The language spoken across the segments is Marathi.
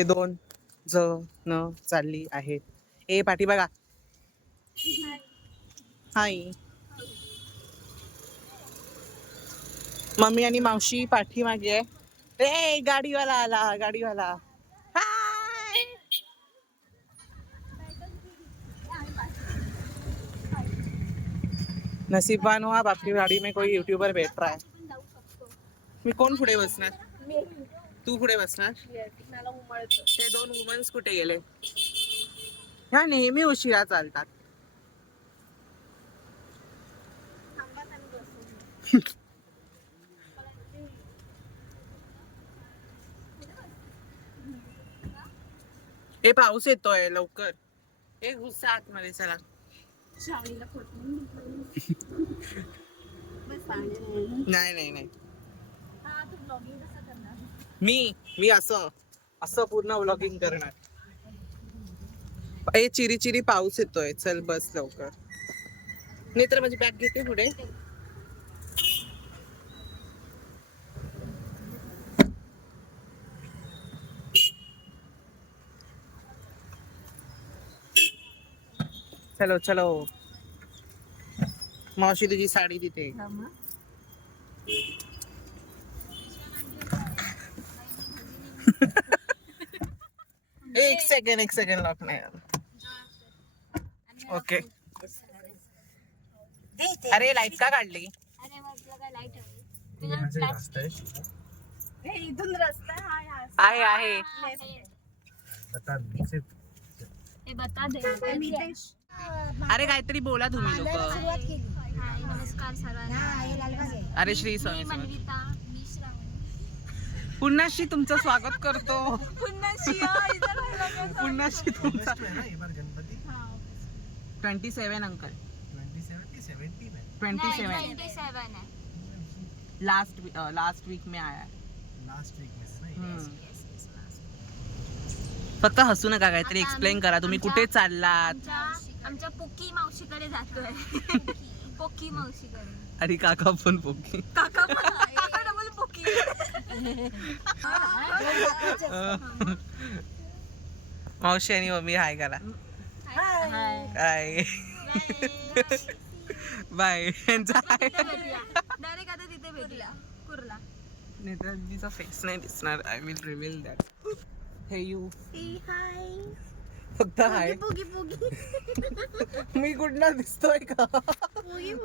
हे दोन जण चालली आहेत. ए पाठी बघा. हाय. मम्मी आणि मावशी पाठीमागे आहे. ए गाडीवाला आला गाडीवाला. हाय. नसीबवान हुआ आपकी गाड़ी में कोई यूट्यूबर बैठ रहा है मी कोण पुढे बसणार? तू पुढे बसणार? ते दोन वुमन्स कुठे गेले? ह्या नेहमी उशिरा चालतात. ए पाऊस येतोय लवकर. ए घुसा आतमध्ये चला. नाही नाही नाही. मी मी असं असं पूर्ण व्लॉगिंग करणार. ए चिरी चिरी पाऊस येतोय. चल बस लवकर. नाही तर माझी बॅग घेते पुढे. चलो चलो. मावशी तुझी साडी तिथे एक सेकंड एक सेकंड लॉक नाही ओके अरे लाइट का काढली? इथून रस्ता हा या आहे आहे हे बता दे. नितेश अरे काहीतरी बोला तुम्ही लोक. हाय नमस्कार सर्वांना. अरे श्री स्वामी समर्थ. मनविता मी श्रावणी पुन्हाशी तुमचं स्वागत करतो? पुन्हाशी तुमचा twenty seven uncle. Twenty seven last last week में आया. है. लास्ट वीक में. फक्त हसू नका काहीतरी एक्सप्लेन करा. तुम्ही कुठे चाललात? आमच्या आमच्या पोकी मावशीकडे जातोय. पोकी मावशीकडे. अरे काका पण पोकी. काका पण आहे. डबल पोकी मावशी आणि मम्मी हाय करा. हाय. बाय. यांचा हाय. डायरेक्ट आता तिथे भेटूया. कुर्ला. नेताजीचा फेस नाही दिसणार. I will reveal that hey you hi फक्त हाय मी कुठनं दिसतोय का?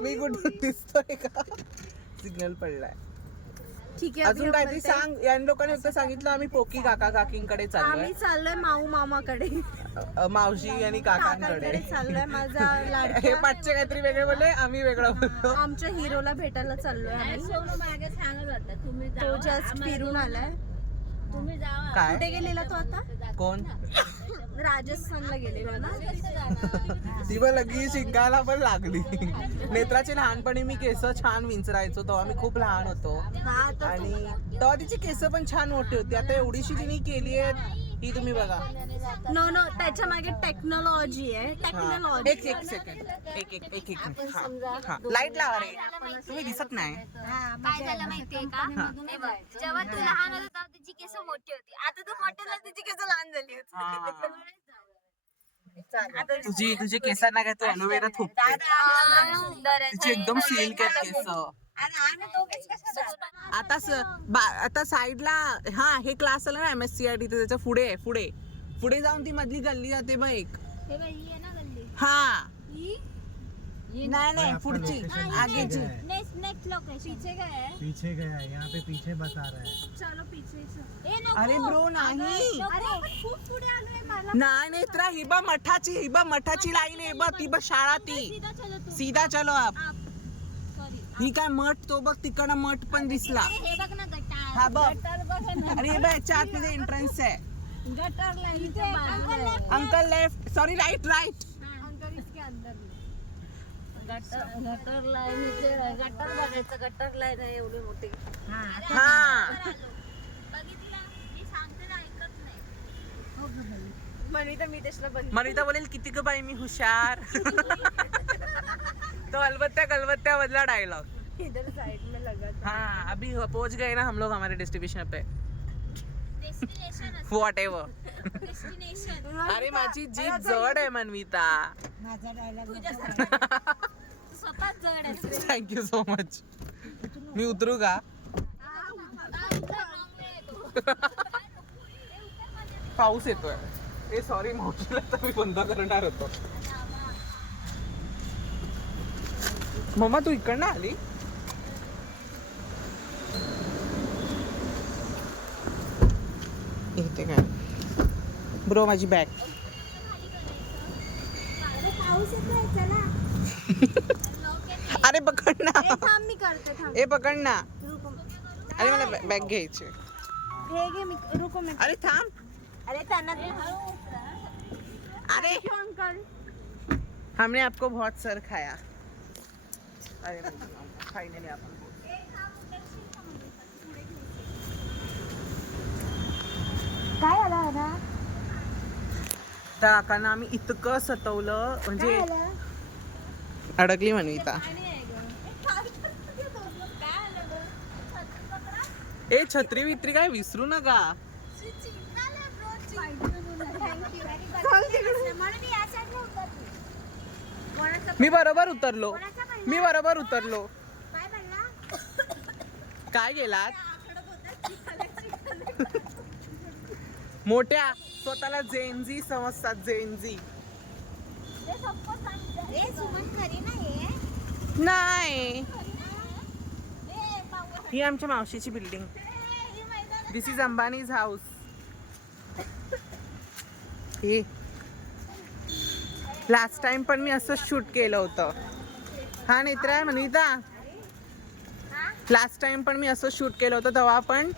मी कुठून दिसतोय का? सिग्नल पडलाय. ठीक आहे अजून काहीतरी सांग या लोकांनी फक्त सांगितलं आम्ही पोकी काका काकींकडे चाललोय. आम्ही चाललोय माऊ मामाकडे. अ, मावशी आणि काकांकडे काकांकडे. चाललोय माझा हे लाडका पाचशे काहीतरी वेगळे बोलले आम्ही वेगळं बोलतो आमच्या हिरोला भेटायला चाललोय आम्ही. मागे सांगत होता तुम्ही तो जस्ट फिरून आलाय. तुम्ही जावा. काय? कुठे गेलेला तो आता? कोण? राजस्थानला गेलेला ना. ती पण लगी शिंगाला पण लागली. नेत्राचे लहानपणी मी केस छान विंचरायचो तेव्हा मी खूप लहान होतो. हा आणि तेव्हा तिची केस पण छान मोठी होती. आता एवढीशी तिने केली आहे ही तुम्ही बघा. नो नो त्याच्यामागे टेक्नॉलॉजी आहे. हा. टेक्नॉलॉजी एक एक सेकंड एक एक एक एक लाइट लावा रे. तुम्ही दिसत नाही. काय झालं माहितीये का? हे. बघ, जेव्हा तू लहान होता तेव्हा तिची केस मोठी होती. आता तू मोठी झाली तिची केस लहान झाली हा. तुझी तुझे केसांना काय तू अलोवेरा थोपते तिची एकदम सिल्क आहेत केस आता स- बा- आता साईडला हा हे क्लास आला ना M S C I T त्याच्या पुढे आहे, पुढे. पुढे जाऊन ती मधली गल्ली जाते बघ एक. हा नाही नाही पुढची आगेची. नेक्स्ट नेक्स्ट लोकेशन पीछे गया है. यहाँ पे पीछे बता रहा है. चलो पीछे ए नको. अरे ब्रो नाही. अरे खूप पुढे आलोय मला नाही नेत्रा ही बा मठाची ही बा मठाची लाईन आहे बघ ती बघ शाळा ती. सीधा चलो तू. सीधा चलो आप. सॉरी ही काय मठ? तो बघ तिकडं मठ पण दिसला. हे बघ ना गटार. हा बघ. अरे हे बघ याच्या आतमध्ये एंट्रन्स आहे. गटार line uncle left sorry right right uncle इसके अंदर गटर गटर लाईन गटर बघायचं. गटर लाईन आहे एवढी मोठी. हा. बघितलं? मी सांगते ना ऐकत नाही. म्हणी तर मी त्याला बंद मनिता बोलेल किती ग बाई मी हुशार. तो अलबत्त्या कलबत्त्या बदला डायलॉग इधर साइड में लगा था. हाँ अभी पहुंच गए ना हम लोग हमारे डिस्ट्रीब्यूशन पे. एव्हर डेस्टिनेशन अरे माझी जीप जड आहे मनविता. स्वतः जड आहे. थँक्यू सो मच मी उतरू का? पाऊस येतोय. ए सॉरी मावशीला तर मी बंद करणार होतो. मम्मा तू इकडनं आली? इथे काय? ब्रो माझी बॅग. अरे पकड ना. ए पकड ना. अरे मला बॅग घ्यायची. अरे थांब. अरे त्यांना अरे. अंकल हमने आपको बहुत सर खाया. अरे फाइनली आपण काय आलं ना त्या काकांना आम्ही इतकं सतवलं म्हणजे अडकली म्हणविता ए छत्री वित्री काय विसरू नका. मी बरोबर उतरलो. मी बरोबर उतरलो. काय गेलात? मोठ्या स्वतःला जेनजी समजतात जेनजी नाही. ही आमच्या मावशीची building this is Ambani's house हे. लास्ट टाइम पण मी असं शूट केलं होतं. हा नेत्र आहे मनिता लास्ट टाइम पण मी असं शूट केलं होतं तेव्हा आपण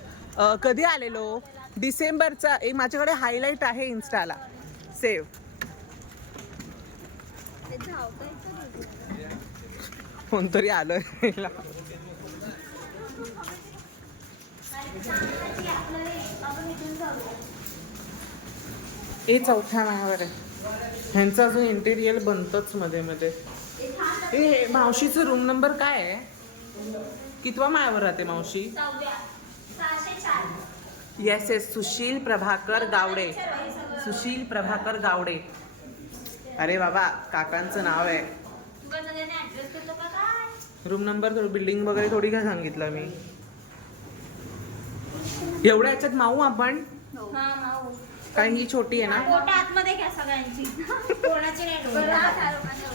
कधी आलेलो? डिसेंबरचा एक माझ्याकडे हायलाईट आहे इन्स्टाला सेव कोणतरी आलं हे चौथ्या नावावर आहे. ह्यांचं अजून इंटेरियर बनतच मध्ये मध्ये. हे मावशीचं रूम नंबर काय आहे? कितवा माळ्यावर राहते मावशी? Yes yes Sushil Prabhakar Gawade. Sushil Prabhakar Gawade. अरे बाबा काकांचं नाव आहे. रूम नंबर बिल्डिंग वगैरे थोडी काय सांगितलं मी. एवढ्या याच्यात माऊ आपण? काय ही छोटी आहे ना. फोटो आतमध्ये घ्या सगळ्यांची. कोणाची नाही डोळे.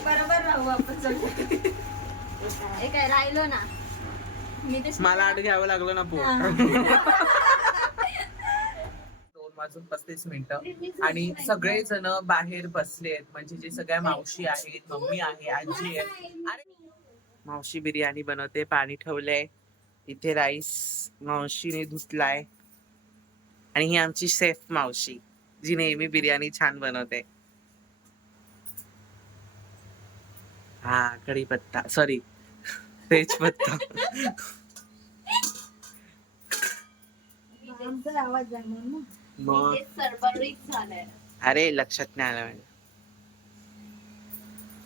बरोबर राहू आपण सगळे. हे काय राहिलो ना. मी ते मला आठ घ्यावं लागलं ना पोट. दोन वाजून पस्तीस मिनिटं. आणि सगळे जण बाहेर बसलेत म्हणजे जे सगळ्या मावशी आहेत मम्मी आहे आजी आहे आणि मावशी बिर्याणी बनवते पाणी ठेवलंय. इथे राईस मावशीने धुतलाय. आणि ही आमची सेफ मावशी जी नेहमी बिर्याणी छान बनवते. हा कढीपत्ता. सॉरी तेजपत्ता. मग? अरे लक्षात नाही आलं माझ्या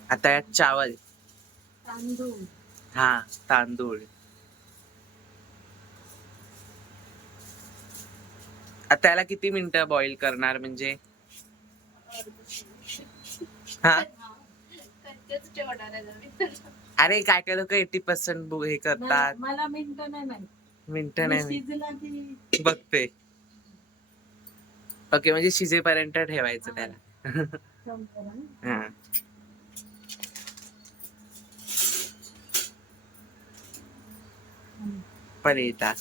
आता यात चावल. तांदूळ. हा तांदूळ. आता याला किती मिनिटं बॉईल करणार म्हणजे? हा. अरे काय काय लोक एटी पर्सेंट हे करतात. मला मिनिट नाही मिनिटं नाही बघते. ओके म्हणजे शिजेपर्यंत ठेवायचं त्याला. पण येतात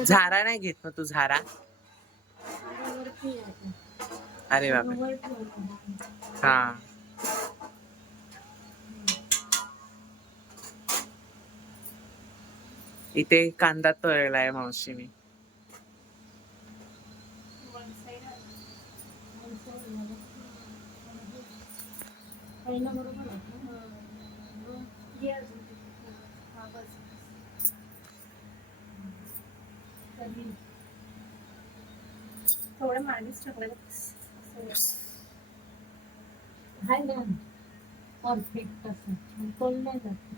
झारा नाही घेत ना तू झारा? अरे बाबा हा. इथे कांदा तळलाय मावशी मी बरोबर आहे ना? घे अजून. हा, बस. कधी? थोडं ना परफेक्ट असं कोण नाही जात.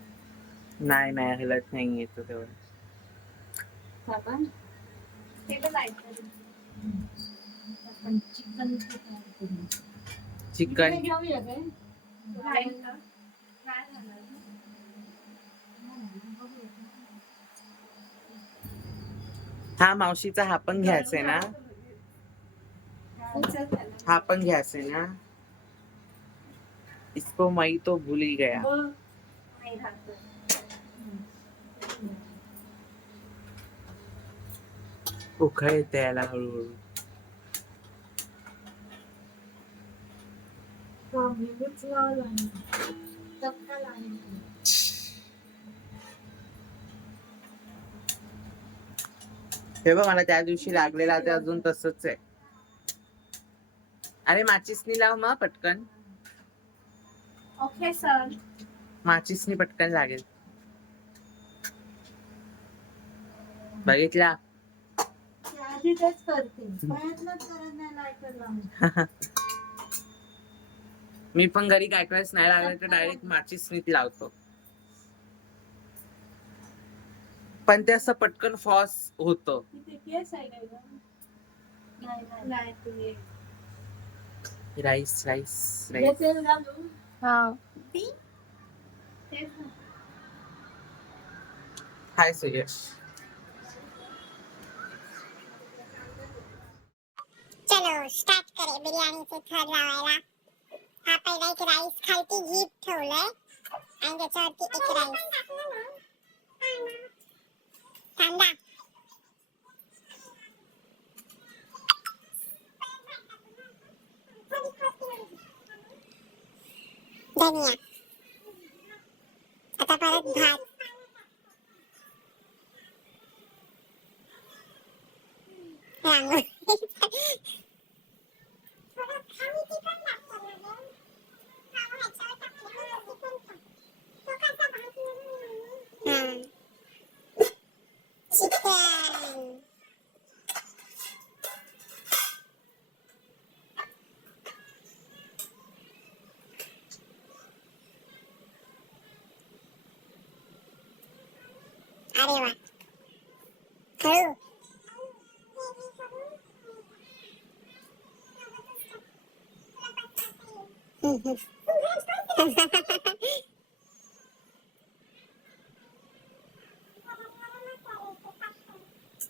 नाही नाही हलत नाही येतो तेवढं. साबण ते आपण चिकन चिकन घेऊया काय फ्राय फ्राय झालं हा मावशीचा हा पण घ्यायचंय ना? हा पण घ्यायचंय ना? इसको मई तो भूल ही गया. नाही राहत उखळ येते याला हे बघ मला त्या दिवशी लागलेला ते अजून तसंच आहे. अरे माचीसनी लाव मग पटकन. ओके सर माचीसनी पटकन लागेल. बघितला? मी पण घरी काय वेळेस नाही लागलं तर डायरेक्ट माचीसनीच लावतो. पण ते असं पटकन फॉस होतं. राईस राईस राईस हा. हाय सुयश चलो स्टार्ट करे बिर्याणीचे थर लावायला हा पहिला एक राईस खालती घीत ठेवलंय आणि त्याच्यावरती एक राईस कांदा धनिया आता परत भात रांगोळी चिकन अरे वा हळू म्हणजे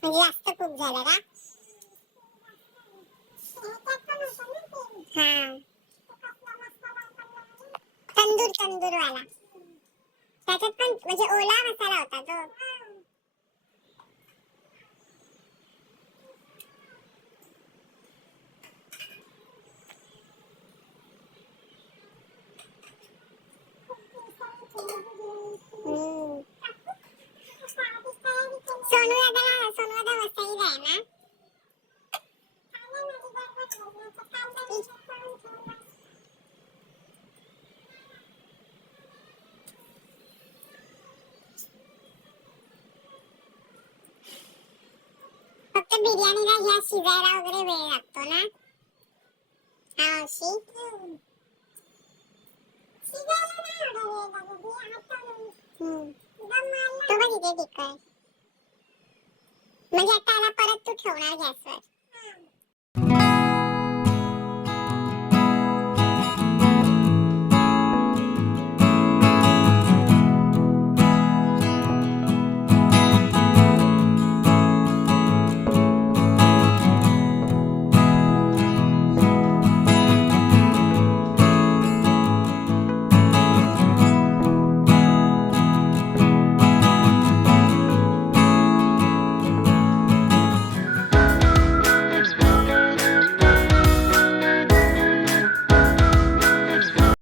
जास्त खूप झालं का हा तंदूर तंदूर वाला त्याच्यात पण म्हणजे ओला मसाला होता तो हम्म. सोनू दादाला सोनू दादा वसईला आहे ना फक्त बिर्याणीला ह्या शिजायला वगैरे वेळ लागतो ना? हा अशी तो बघ इथे तिखट म्हणजे आता याला परत तू ठेवणार गॅसवर.